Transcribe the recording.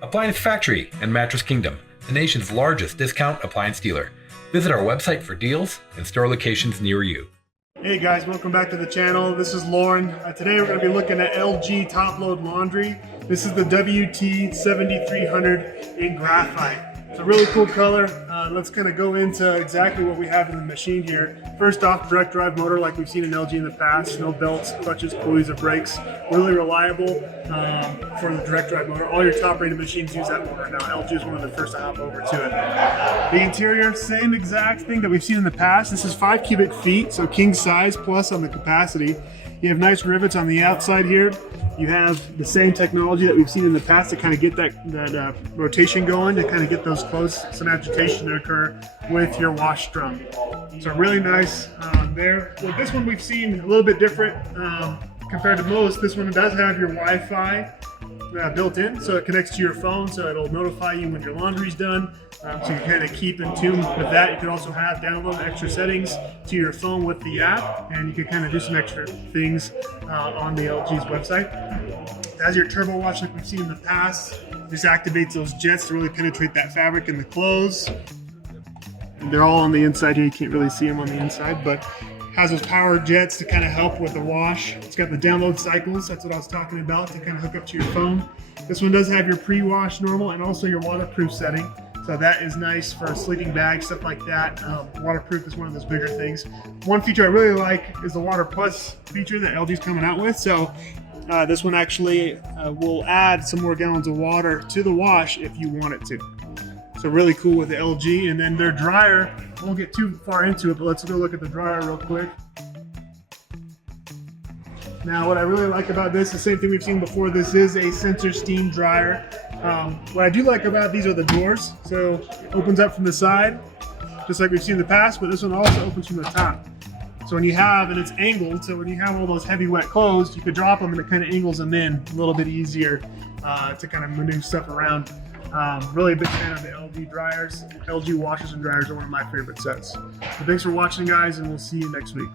Appliance Factory and Mattress Kingdom, the nation's largest discount appliance dealer. Visit our website for deals and store locations near you. Hey guys, welcome back to the channel. This is Loren. Today we're going to be looking at LG top load laundry. This is the WT7300 in graphite. It's a really cool color. Let's kind of go into exactly what we have in the machine here. First off, direct drive motor like we've seen in LG in the past. No belts, clutches, pulleys, or brakes. Really reliable for the direct drive motor. All your top rated machines use that motor now. LG is one of the first to hop over to it. The interior, same exact thing that we've seen in the past. This is 5 cubic feet, so king size plus on the capacity. You have nice rivets on the outside here. You have the same technology that we've seen in the past to kind of get that rotation going, to kind of get those clothes, some agitation to occur with your wash drum. So really nice there. With this one we've seen a little bit different compared to most. This one does have your Wi-Fi built in, so it connects to your phone, so it'll notify you when your laundry's done. So you can kind of keep in tune with that. You can also have download extra settings to your phone with the app, and you can kind of do some extra things on the LG's website. It has your turbo wash like we've seen in the past. This activates those jets to really penetrate that fabric in the clothes. And they're all on the inside here. You can't really see them on the inside, but has those power jets to kind of help with the wash. It's got the download cycles, that's what I was talking about, to kind of hook up to your phone. This one does have your pre-wash normal and also your waterproof setting. So that is nice for sleeping bags, stuff like that. Waterproof is one of those bigger things. One feature I really like is the Water Plus feature that LG's coming out with. So this one actually will add some more gallons of water to the wash if you want it to. So really cool with the LG. And then their dryer, I won't get too far into it, but let's go look at the dryer real quick. Now what I really like about this, the same thing we've seen before, this is a sensor steam dryer. What I do like about these are the doors. So it opens up from the side, just like we've seen in the past, but this one also opens from the top. So when you have, and it's angled, so when you have all those heavy wet clothes, you could drop them and it kind of angles them in a little bit easier to kind of maneuver stuff around. Really a big fan of the LG dryers. LG washers and dryers are one of my favorite sets. So thanks for watching, guys, and we'll see you next week.